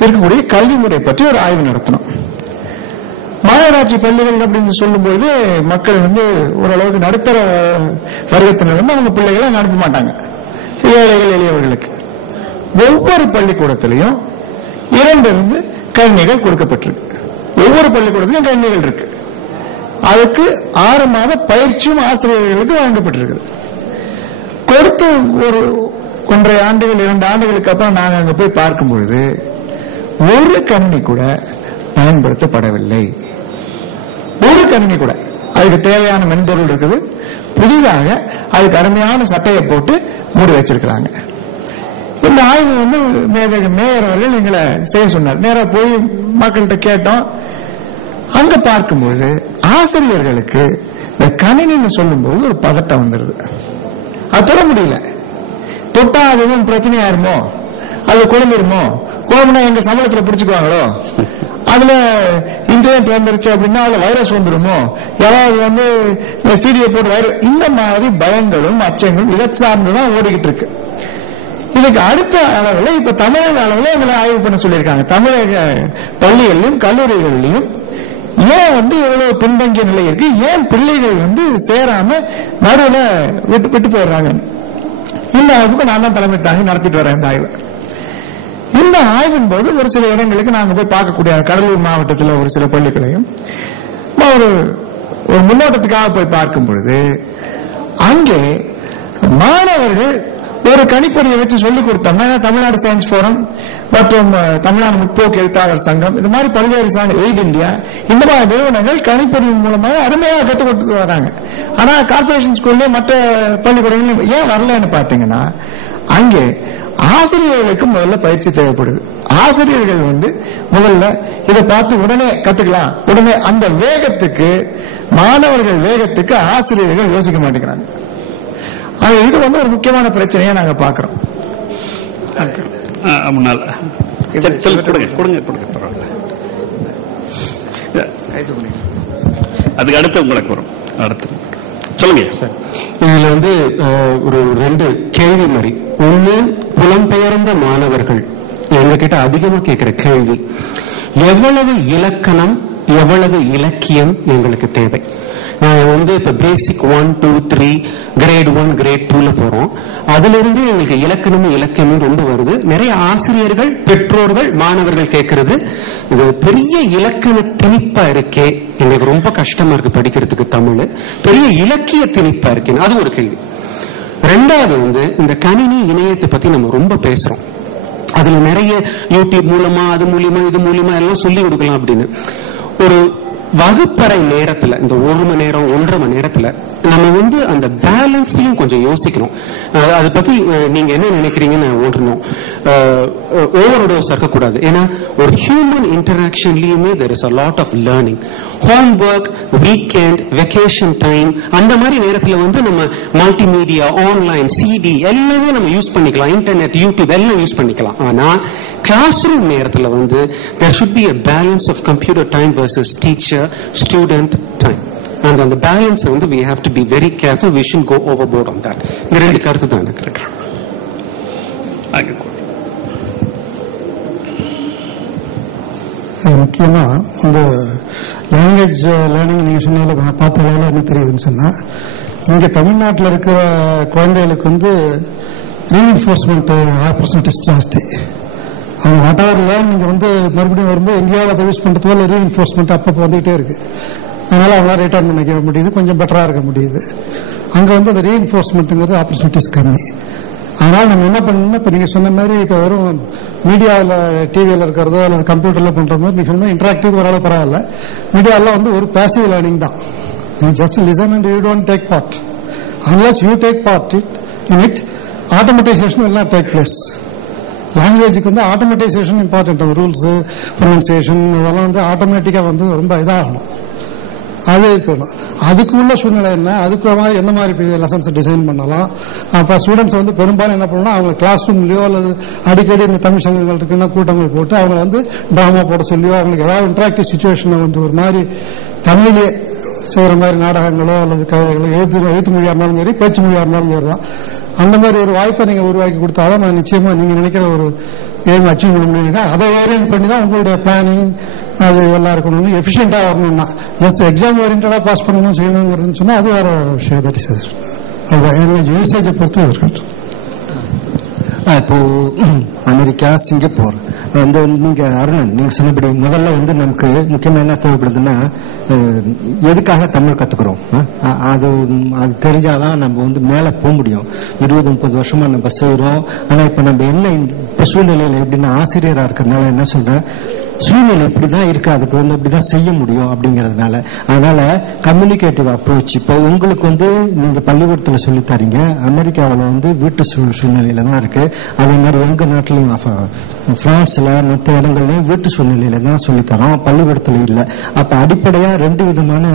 இருக்கக்கூடிய கல்வி முறை பற்றி ஒரு ஆய்வு நடத்தணும். மாநகராட்சி பள்ளிகள் அப்படின்னு சொல்லும்போது மக்கள் வந்து ஓரளவுக்கு நடுத்தர வர்க்கத்தினர் வந்து அவங்க பிள்ளைகளை அனுப்ப மாட்டாங்க. ஏழைகள் எளியவர்களுக்கு. ஒவ்வொரு பள்ளிக்கூடத்திலையும் இரண்டு இருந்து கணினிகள் கொடுக்கப்பட்டிருக்கு. ஒவ்வொரு பள்ளிக்கூடத்திலும் கணினிகள் இருக்கு. அதுக்கு ஆறு மாத பயிற்சியும் ஆசிரியர்களுக்கு வழங்கப்பட்டிருக்குது. கொடுத்த ஒரு ஒன்றரை ஆண்டுகள் இரண்டு ஆண்டுகளுக்கு அப்புறம் நாங்கள் அங்க போய் பார்க்கும் பொழுது ஒரு கணினி கூட பயன்படுத்தப்படவில்லை. ஒரு கணினி கூட. அதுக்கு தேவையான மென்பொருள் இருக்குது. புதிதாக அதுக்கு அருமையான சட்டையை போட்டு மூடி வச்சிருக்கிறாங்க. இந்த ஆய்வு வந்து மேதக மேயர் அவர்கள் எங்களை செய்ய சொன்னார். நேரா போய் மக்கள்கிட்ட கேட்டோம். அங்க பார்க்கும்போது ஆசிரியர்களுக்கு இந்த கணினின்னு சொல்லும்போது ஒரு பதட்டம் வந்துருது. அது தொட முடியல. தொட்டா அது எதுவும் பிரச்சனையாயிருமோ அது குழம்பிருமோ? குழம்புனா எங்க சம்பளத்துல பிடிச்சுக்குவாங்களோ? அதுல இன்டர்நெட் வந்துருச்சு அப்படின்னா அதுல வைரஸ் வந்துருமோ? யாராவது வந்து சீடியை போட்டு வைரஸ் இந்த மாதிரி பயங்களும் அச்சங்களும் இதை சார்ந்துதான் ஓடிக்கிட்டு இருக்கு. இதுக்கு அடுத்த அளவுல இப்ப தமிழக அளவுல எங்களை ஆய்வு பண்ண சொல்லியிருக்காங்க. தமிழக பள்ளிகளிலும் கல்லூரிகளிலும் ஏன் வந்து இவ்வளவு பின்தங்கிய நிலை இருக்கு? ஏன் பிள்ளைகள் வந்து சேராம நடுவில் விட்டு விட்டு போயிடுறாங்க? இந்த ஆய்வுக்கு நான் தான் தலைமை தாங்கி நடத்திட்டு வரேன் இந்த ஆய்வை. இந்த ஆய்வின் போது ஒரு சில இடங்களுக்கு நாங்க போய் பார்க்கக்கூடிய கடலூர் மாவட்டத்தில் ஒரு சில பள்ளிகளையும் ஒரு ஒரு முன்னோட்டத்துக்காக போய் பார்க்கும் பொழுது அங்கே மாணவர்கள் ஒரு கணிப்பொறியை வச்சு சொல்லிக் கொடுத்தோம்னா தமிழ்நாடு சயின்ஸ் போரம் மற்றும் தமிழ்நாடு முற்போக்கு எழுத்தாளர் சங்கம் இது மாதிரி பல்வேறு சங்கம் எய்ட் இந்தியா இந்த மாதிரி நிறுவனங்கள் கணிப்பொறியின் மூலமாக அருமையாக கற்றுக் கொடுத்து வராங்க. ஆனா கார்பரேஷன் ஸ்கூல்ல மற்ற பள்ளிக்கூடங்களும் ஏன் வரலன்னு பாத்தீங்கன்னா அங்கே ஆசிரியர்களுக்கு முதல்ல பயிற்சி தேவைப்படுது. ஆசிரியர்கள் வந்து முதல்ல இதை பார்த்து உடனே கத்துக்கலாம். உடனே அந்த வேகத்துக்கு மாணவர்கள் வேகத்துக்கு ஆசிரியர்கள் யோசிக்க மாட்டேங்கிறாங்க. இது வந்து ஒரு முக்கியமான பிரச்சனையா நாங்க பாக்குறோம் அதுக்கு அடுத்து உங்களுக்கு வரும். அடுத்து. சொல்லுங்க. சார் இதுல வந்து ஒரு ரெண்டு கேள்வி மாதிரி. ஒண்ணு புலம்பெயர்ந்த மாணவர்கள் எங்ககிட்ட அதிகமா கேட்கிற கேள்வி. எவ்வளவு இலக்கணம் எவ்வளவு இலக்கியம் எங்களுக்கு தேவை? நாங்க வந்து இப்ப basic one two three grade one grade டூல போறோம். அதுல இருந்து எங்களுக்கு இலக்கணமும் இலக்கியமும் ரொம்ப வருது. நிறைய ஆசிரியர்கள் பெற்றோர்கள் மாணவர்கள் கேட்கறது இது பெரிய இலக்கண திணிப்பா இருக்கே. எங்களுக்கு ரொம்ப கஷ்டமா இருக்கு படிக்கிறதுக்கு தமிழ். பெரிய இலக்கிய திணிப்பா இருக்கு. அது ஒரு கேள்வி. ரெண்டாவது வந்து இந்த கணினி இணையத்தை பத்தி நம்ம ரொம்ப பேசுறோம். அதுல நிறைய யூடியூப் மூலமா அது மூலியமா இது மூலியமா எல்லாம் சொல்லி கொடுக்கலாம் அப்படின்னு. ஒரு வகுப்பறை நேரத்துல இந்த ஒரு மணி நேரம் ஒன்றரை மணி நேரத்துல நம்ம வந்து அந்த பேலன்ஸையும் கொஞ்சம் யோசிக்கணும். அதை பத்தி நீங்க என்ன நினைக்கிறீங்கன்னு ஓடணும் ஓவர் டோஸ் இருக்கக்கூடாது. ஏன்னா ஒரு human இன்டராக்ஷன்லயுமே there is a lot of learning homework weekend vacation time அந்த மாதிரி நேரத்துல வந்து நம்ம மல்டிமீடியா ஆன்லைன் சிடி எல்லாமே நம்ம யூஸ் பண்ணிக்கலாம். இன்டர்நெட் யூடியூப் எல்லாம் யூஸ் பண்ணிக்கலாம். ஆனா கிளாஸ் ரூம் நேரத்துல வந்து there should be a balance of computer time versus teacher student and அந்த பேலன்ஸ் வந்து we have to be very careful. We go overboard on that இந்த ரெண்டு கருத்து தான் எனக்கு முக்கியமா இந்த லாங்குவேஜ் லேர்னிங் நீங்க சொன்னால நான் பார்த்த வேலை என்ன தெரியுதுன்னு சொன்னா இங்க தமிழ்நாட்டில் இருக்கிற குழந்தைகளுக்கு வந்து ரீஎன்ஃபோர்ஸ்மெண்ட் ஆப்பர்ச்சுனிட்டிஸ் ஜாஸ்தி. அவங்க வாட் எவர் லேர்ன் நீங்க வந்து மறுபடியும் வரும்போது எங்கேயாவது அதை யூஸ் பண்றது போல ரீஎன்ஃபோர்ஸ்மெண்ட் அப்பப்போ வந்துகிட்டே இருக்கு. அதனால அவங்களால ரிட்டர்ன் பண்ணிக்க முடியுது. கொஞ்சம் பெட்டரா இருக்க முடியுது. அங்க வந்து அந்த ரீஎன்ஃபோர்ஸ்மெண்ட்டுங்கிறது ஆப்பர்ச்சுனிட்டிஸ் கம்மி. அதனால நம்ம என்ன பண்ணணும்னா இப்ப நீங்க சொன்ன மாதிரி இப்ப வெறும் மீடியாவில் டிவியில் இருக்கிறதோ அல்லது கம்ப்யூட்டர்ல பண்ற மாதிரி நீங்க சொன்ன இன்டராக்டிவ் ஓரளவு பரவாயில்ல. மீடியாவில் வந்து ஒரு பேசிவ் லேர்னிங் தான். Just listen and you you don't take part unless you take part it, it it automatization will take place லாங்குவேஜுக்கு வந்து ஆட்டோமேட்டைசேஷன் இம்பார்ட்டன்ட் அந்த ரூல்ஸ் ப்ரொனன்சியேஷன் இதெல்லாம் வந்து ஆட்டோமேட்டிக்கா வந்து ரொம்ப இதாகணும். அது இருக்கணும். அதுக்கு உள்ள சூழ்நிலை என்ன? அதுக்கு மாதிரி எந்த மாதிரி லெசன்ஸ் டிசைன் பண்ணலாம்? அப்ப ஸ்டூடெண்ட்ஸ் வந்து பெரும்பாலும் என்ன பண்ணணும் அவங்க கிளாஸ் ரூம்லயோ அல்லது அடிக்கடி இந்த தமிழ் சங்கங்கள் இருக்குன்னா கூட்டங்கள் போட்டு அவங்க வந்து டிராமா போட சொல்லியோ அவங்களுக்கு ஏதாவது இன்ட்ராக்டிவ் சுச்சுவேஷனை வந்து ஒரு மாதிரி தமிழ்லேயே செய்யற மாதிரி நாடகங்களோ அல்லது கதைகளோ எழுத்து எழுத்து மொழியா இருந்தாலும் சரி பேச்சு மொழியா இருந்தாலும் சரி தான். அந்த மாதிரி ஒரு வாய்ப்பை நீங்க உருவாக்கி கொடுத்தாலும் நான் நிச்சயமா நீங்க நினைக்கிற ஒரு எய்ம் அச்சீவ் பண்ண முடியும். அதை ஓரியன்ட் பண்ணி தான் உங்களுடைய பிளானிங் அது எல்லாம் இருக்கணும் எஃபிஷியண்டா வரணும்னா ஜஸ்ட் எக்ஸாம் ஓரியன்டா பாஸ் பண்ணணும் செய்யணுங்கிறதுன்னு சொன்னா அது வேற விஷயம். தட் இஸ் அதுதான் எங்க யூசேஜை பொறுத்து இருக்கட்டும். இப்போ அமெரிக்கா சிங்கப்பூர். வந்து நீங்க அருணன் நீங்க சொன்னபடி முதல்ல வந்து நமக்கு முக்கியமா என்ன தேவைப்படுதுன்னா எதுக்காக தமிழ் கத்துக்கிறோம்? அது அது தெரிஞ்சாதான் நம்ம வந்து மேல போக முடியும். இருபது முப்பது வருஷமா நம்ம செய்றோம் ஆனா இப்ப நம்ம என்ன இந்த சூழ்நிலையில எப்படின்னா ஆசிரியரா இருக்கிறதுனால என்ன சொல்றேன்? சூழ்நிலை இப்படிதான் இருக்கு. அதுக்கு வந்து இப்படிதான் செய்ய முடியும் அப்படிங்கறதுனால. அதனால கம்யூனிகேட்டிவ் அப்ரோச் இப்போ உங்களுக்கு வந்து நீங்க பள்ளிக்கூடத்துல சொல்லி தரீங்க அமெரிக்காவில் வந்து வீட்டு சூழ் சூழ்நிலையில தான் இருக்கு. அதே மாதிரி உங்க நாட்டிலையும் பிரான்ஸ் பிரான்ஸ்ல மற்ற இடங்கள்லயும் வீட்டு சூழ்நிலையில தான் சொல்லித்தரோம் பள்ளிக்கூடத்துல இல்ல. அப்ப அடிப்படையா ரெண்டு விதமான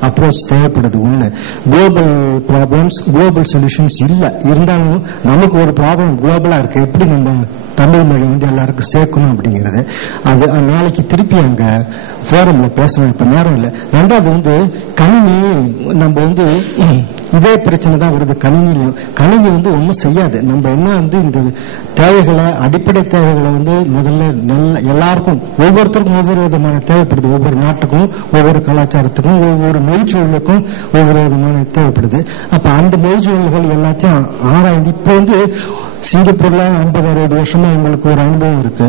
அப்ரோச் தேவைப்படுது. ஒண்ணு குளோபல் ப்ராப்ளம்ஸ் குளோபல் சொல்யூஷன்ஸ் இல்ல. இருந்தாலும் நமக்கு ஒரு ப்ராப்ளம் குளோபலா இருக்கு. எப்படி நம்ம தமிழ் மொழி வந்து எல்லாருக்கும் சேர்க்கணும் அப்படிங்கிறது. அது நாளைக்கு திருப்பி அங்க ஃபோரம்ல பேசணும் இப்ப நேரம் இல்லை. ரெண்டாவது வந்து கணினி நம்ம வந்து இதே பிரச்சனை தான் வருது. கணினிலையும் கணினி வந்து ஒன்றும் செய்யாது. நம்ம என்ன வந்து இந்த தேவைகளை அடிப்படை தேவைகளை வந்து முதல்ல நல்ல எல்லாருக்கும் ஒவ்வொருத்தருக்கும் ஒவ்வொரு விதமான தேவைப்படுது. ஒவ்வொரு நாட்டுக்கும் ஒவ்வொரு கலாச்சாரத்துக்கும் ஒவ்வொரு மொழிச்சூழலுக்கும் ஒவ்வொரு விதமான தேவைப்படுது. அப்ப அந்த மொழிச்சூழல்கள் எல்லாத்தையும் ஆராய்ந்து இப்போ வந்து சிங்கப்பூர்ல ஐம்பது அறுபது வருஷமா எங்களுக்கு ஒரு அனுபவம் இருக்கு.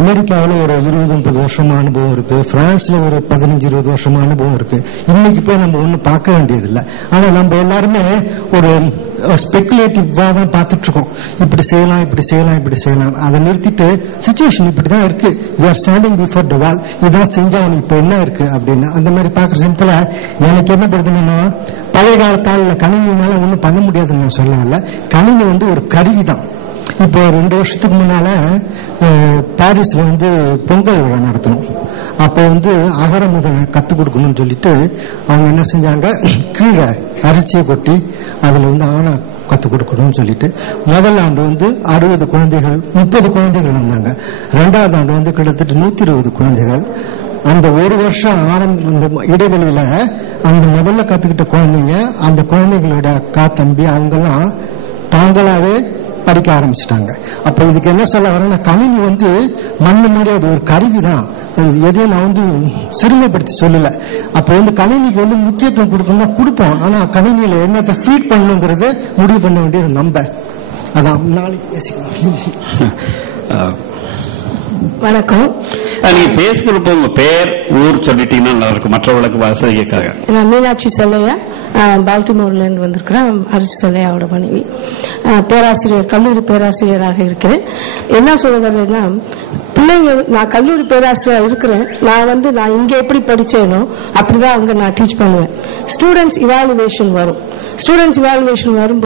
அமெரிக்காவில் ஒரு இருபது முப்பது வருஷமா அனுபவம் இருக்கு. பிரான்ஸ்ல ஒரு பதினஞ்சு இருபது வருஷமா அனுபவம் இருக்கு. இன்னைக்கு போய் நம்ம ஒன்றும் பார்க்க வேண்டியது இல்லை ஆனா நம்ம எல்லாருமே ஒரு ஸ்பெகுலேட்டிவா தான் பார்த்துட்டு இருக்கோம் இப்படி செய்யலாம் இப்படி செய்யலாம் இப்படி செய்யலாம். அதை நிறுத்திட்டு சுச்சுவேஷன் இப்படிதான் இருக்கு. You are standing before the wall இதான் செஞ்சா உனக்கு இப்ப என்ன இருக்கு அப்படின்னு. அந்த மாதிரி பாக்குற சமயத்துல எனக்கு என்ன படுதுன்னா பழைய காலத்தால் கணினினால ஒண்ணும் பண்ண முடியாதுன்னு நான் சொல்ல வரல கணினி வந்து ஒரு கருவி தான் இப்போ ரெண்டு வருஷத்துக்கு முன்னால பாரிஸ்ல வந்து பொங்கல் விழா நடத்தணும். அப்போ வந்து அகர முதல கத்துக் கொடுக்கணும்னு சொல்லிட்டு அவங்க என்ன செஞ்சாங்க? கீழே அரிசியை கொட்டி அதுல வந்து ஆணை கற்றுக் கொடுக்கணும்னு சொல்லிட்டு முதல் ஆண்டு வந்து அறுபது குழந்தைகள் முப்பது குழந்தைகள் வந்தாங்க ரெண்டாவது ஆண்டு வந்து கிட்டத்தட்ட நூத்தி இருபது குழந்தைகள். அந்த ஒரு வருஷம் ஆரம்ப அந்த இடைவெளியில அந்த முதல்ல கத்துக்கிட்ட குழந்தைங்க அந்த குழந்தைங்களோட அக்கா தம்பி அவங்கெல்லாம் தாங்களாவே படிக்க ஆரம்பிச்சிட்டாங்க. அப்ப இதுக்கு என்ன சொல்ல வரேன்னா கணினி வந்து மண்ணு மாதிரி அது ஒரு கருவி தான் எதையும் நான் வந்து சிறுமைப்படுத்தி சொல்லல. அப்ப வந்து கணினிக்கு வந்து முக்கியத்துவம் கொடுக்கணும்னா கொடுப்போம். ஆனா கணினியில என்னத்தை ஃபீட் பண்ணணுங்கிறது முடிவு பண்ண வேண்டியது நம்ம. அதான் நாளைக்கு பேசிக்கலாம். வணக்கம். நீங்க பேசுகிறப்ப உங்க பேர் ஊர் சொல்லிட்டீங்கன்னா நல்லா இருக்கும் மற்றவர்களுக்கு வசதிக்காக நான் மீனாட்சி செல்லையா பால்டிமோர்ல இருந்து வந்திருக்கிறேன். அரிசி செல்லையாவோட மனைவி. பேராசிரியர் கல்லூரி பேராசிரியராக இருக்கிறேன். என்ன சொல்ல வர்றதுன்னா பிள்ளைங்க நான் கல்லூரி பேராசிரியர் இருக்கிறேன். நான் வந்து நான் இங்க எப்படி படிச்சேனோ அப்படிதான் அங்க நான் டீச் பண்ணுவேன். ஸ்டூடெண்ட்ஸ் இவாலுவேஷன் வரும். ஸ்டூடெண்ட்ஸ் இவாலுவேஷன் வரும்